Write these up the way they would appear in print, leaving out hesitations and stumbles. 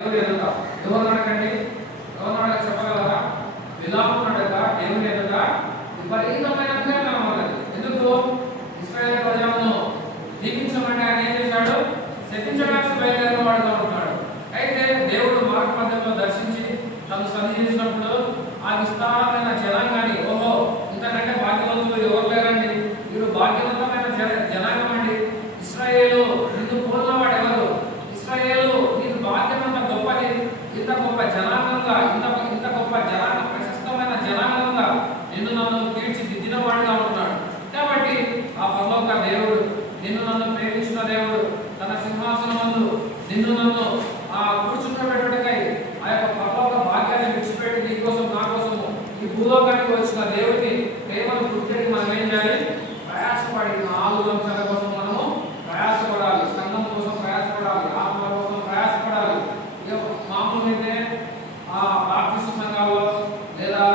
దేవుని ఎదుట ఎవరు అడగండి, ఎవరు అడగ చెప్పగలరా? బిలాము అడగ దేవుని ఎదుట విపరీతమైన అభిషేకం ఉన్నది. ఎందుకు? ఇశ్రాయేలు ప్రజలను దీవించమంటే ఆయన ఏం చేశాడు? శపించడానికి బయలుదేరిన వాడుగా ఉంటున్నాడు. అయితే దేవుడు మార్గ మధ్యంలో దర్శించి తను సరి చేసినప్పుడు ఆ విస్తారమైన జనాంగాన్ని, ఓహో ఇంతకంటే భాగ్యవంతులు ఎవరు లేరండి, వీరు భాగ్యవంతమైన జనాంగం అండి, ఇశ్రాయేలు నిన్ను కోరినవాడు ఎవరు, ఇశ్రాయేలు నీకు భాగ్యం అంత గొప్పది, ఇంత గొప్ప జనాంగంగా, ఇంత గొప్ప జనాంగ ప్రశస్తమైన జనాంగంగా నిన్ను నన్ను తీర్చిదిద్దిన వాడిగా ఉంటున్నాడు. కాబట్టి ఆ పరలోక దేవుడు, నిన్ను నన్ను ప్రేమించిన దేవుడు తన సింహాసనమందు నిన్ను నన్ను కూర్చుండబెట్టుటకై ఆ యొక్క పరలోక భాగ్యాన్ని విడిచిపెట్టి నీ కోసం నా కోసము ఈ భూలోకానికి వచ్చిన దేవుడిని ప్రేమను గుర్తించి మనం ఏం చేయాలి? ప్రయాసపడి 4 అంశాల కోసం మనము ప్రయాసపడాలి. సంఘం కోసం ప్రయాసపడాలి, ఆత్మ కోసం ప్రయాసపడాలి. మామూలుగా అయితే బాప్టిస్ట్ సంఘాల్లో లేదా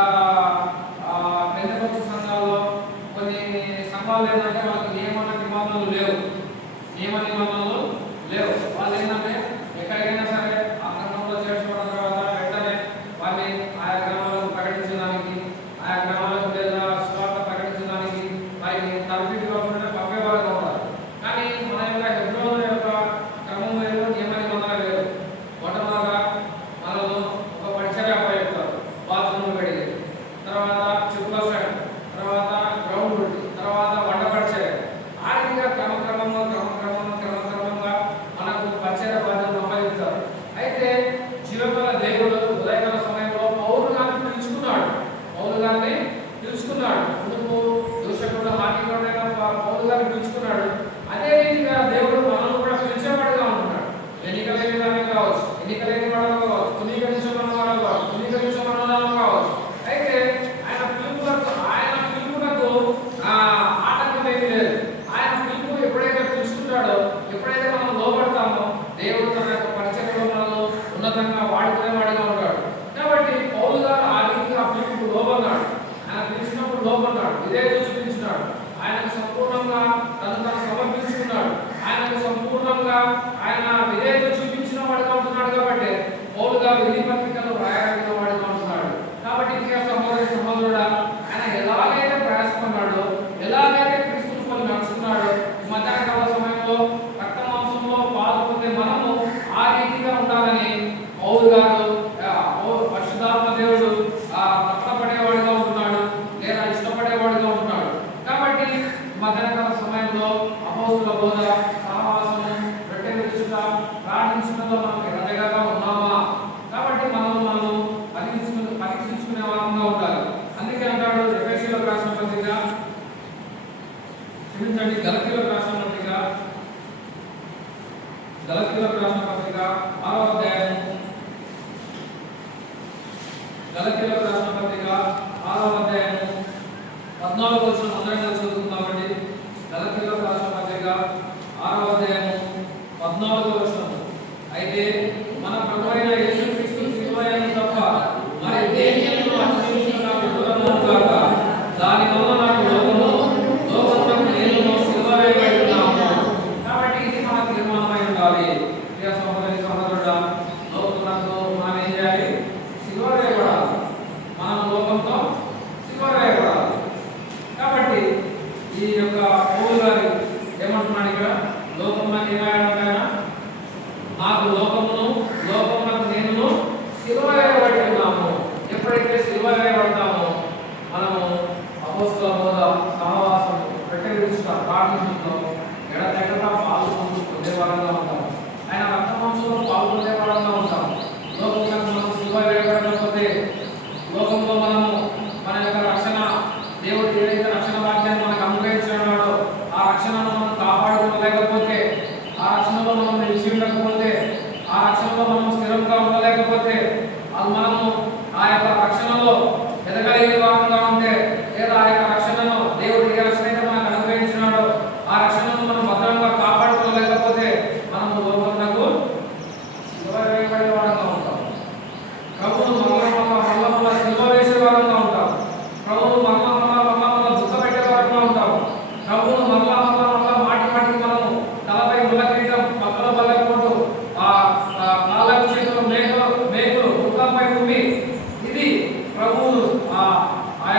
పెంతెకొస్తు సంఘాల్లో కొన్ని సంఘాలు ఏంటంటే వాళ్ళకి నియమ నిబంధనలు లేవు. వాళ్ళు ఏంటంటే ఎక్కడికైనా సరే ఆ క్రమంలో చేర్చుకున్న తర్వాత వెంటనే వాళ్ళని ఆయా గ్రామాలకు ప్రకటించడానికి, ఆయా గ్రామాలకు లేదా స్వార్థ ప్రకటించడానికి వారిని తరబితి కాకుండా పంపేవారుగా ఉంటారు. కానీ మన యొక్క హెబ్రోను యొక్క క్రమం వేరు, నియమ నిబంధన వేరు. మొట్టమొదటిగా మనల్ని ఒక పరిచర్య అప్పచెప్తారు, బాత్రూమ్ కడిగి, తర్వాత చెప్పుల స్టాండ్, తర్వాత గ్రౌండ్ పెట్టి, తర్వాత వంట పరిచర్య. ఆ రీతిగా క్రమక్రమంగా మనకు పరిచర్య బాధ్యతలు అప్పచెప్తారు. అయితే జీవకాల దేవుడు ఉదయకాల సమయంలో పౌలు గారిని పిలుచుకున్నాడు. నువ్వు దూషకుడు హానికుడైన పౌలు గారిని పిలుచుకున్నాడు. అదే రీతిగా దేవుడు మనల్ని కూడా పిలిచేవాడుగా ఉంటున్నాడు. ఎన్నికలేని వారు కావచ్చు, ఎన్నికలేని వాడు కావచ్చు, తునీకరించమన్న వాడు కావచ్చు, తునీకరించమన్న కావచ్చు. అయితే ఆయన పిలుపునకు ఆటంకం ఏమీ లేదు. ఆయన పిలుపు ఎప్పుడైతే పిలుచుకుంటాడో, ఎప్పుడైతే మనం లోపడతామో దేవుడు తన యొక్క పరిచర్యలో మనల్ని ఉన్నతంగా వాడుకునేవాడుగా ఉంటాడు. కాబట్టి పౌలు గారు ఆ రీతిగా పిలుపుకు లోబడ్డాడు. ఆయన పిలిచినప్పుడు లోబడ్డాడు, విధేయత చూపించినాడు. ఆయనకు సంపూర్ణంగా తను సమర్పించుకున్నాడు. ఆయనకు సంపూర్ణంగా ఆయన విధేయత చూపించిన వాడుగా ఉంటున్నాడు. కాబట్టి పౌలు గారు ఎన్ని పత్రికలు రాయాల్సిన వాడుగా ఉంటున్నాడు. కాబట్టి ఇంకా సహోదరుడా, ఆయన ఎలాగైతే ప్రయాసపడ్డాడో, ఎలాగైతే క్రీస్తుని పోలి నడుచుకున్నాడో, మధ్యాహ్నకాల సమయంలో రక్త మాంసంలో పాలు పొందే మనము ఆ రీతిగా ఉండాలని పౌలు గారు పరిశుద్ధాత్మ దేవుడు తప్పపడేవాడుగా ఉంటున్నాడు, లేదా ఇష్టపడేవాడుగా ఉంటున్నాడు. కాబట్టి మధ్యాహ్నకాల సమయంలో అపోస్తుల బోధ, సహవాసము, రొట్టె విరుచుట, ప్రార్థించడంలో మనం ఎడతెగగా ఉన్నామా? కాబట్టి మనం పరీక్షించుకునే వారంగా ఉండాలి. అందుకే అంటాడు ఎఫెసీయులకు రాసిన పత్రిక, గలతీయులకు రాసిన పత్రిక 6వ అధ్యాయం, గలతీయులకు రాసిన పత్రిక 6వ అధ్యాయం 14వ వచనం అందరికీ చదువుకుందామండి. గలతీయులకు రాసిన పత్రిక 6వ అధ్యాయం 14వ వచనం. అయితే మన ప్రభువైన యేసుక్రీస్తు శిలువయందు తప్ప మరి దేనియందు అతిశయించుట నాకు దూరము గాక. దానివల్ల నాకు లోకమునకు నేను సిలువ వేయబడి ఉన్నాను. కాబట్టి ఇది మన తీర్మానమై ఉండాలి. ప్రియ సహోదరి సహోదరుడా, లోకమునకు మనం ఏం చేయాలి? సిలువ వేయబడాలి. మనం లోకంతో సిలువ వేయబడాలి. కాబట్టి ఈ యొక్క పౌలు గారు ఏమంటున్నాడు ఇక్కడ? లోకమునకు ఏమయ్యాడు? నాకు లోకమునకు నేను సిలువ వేయబడి ఉన్నాము. ఎప్పుడైతే సిలువ వేయబడతామో మనము అపోస్తల బోధ, సహవాసం, రొట్టె విరుచుట, ప్రార్థనలో ఎడతెగక పొందేవారంగా ఉంటాం. ఆయన రక్త మాంసంలో పాల్గొనేవారంగా ఉంటాం. లోకమునకు మనం సిలువ వేయబడకపోతే, లోకంలో మనము మన యొక్క రక్షణ, దేవుడు ఏదైతే రక్షణ వాక్యాన్ని మనకు అనుగ్రహించాడో ఆ రక్షణను మనం కాపాడుకోలేకపోతే, ఆ రక్షణలో మనం నిలిచి ఉండకపోతే, ఆ రక్షణలో మనం స్థిరంగా ఉండలేకపోతే, అది మనము ఆ యొక్క రక్షణలో ఎదగలేని వారంగా ఉంటే, లేదా ఆ యొక్క రక్షణను దేవుడు ఏ రక్షణ అయితే మనకు అనుగ్రహించినాడో ఆ రక్షణను మనం భద్రంగా కాపాడుకోలేకపోతే మనము లోకమునకు సిలువ వేయబడే వారంగా ఉంటాం. ప్రభువును మరల సిలువ వేసే వారంగా ఉంటాం. ప్రభువును మరల దుఃఖ పెట్టే వారంగా ఉంటాం. ప్రభువును మరల మాటి మాటికి మనము తలపై ముళ్ళ కిరీటం పక్కల బల్లెపోటు ఆ కాళ్ళకు చేతులు ప్రభువు ఆ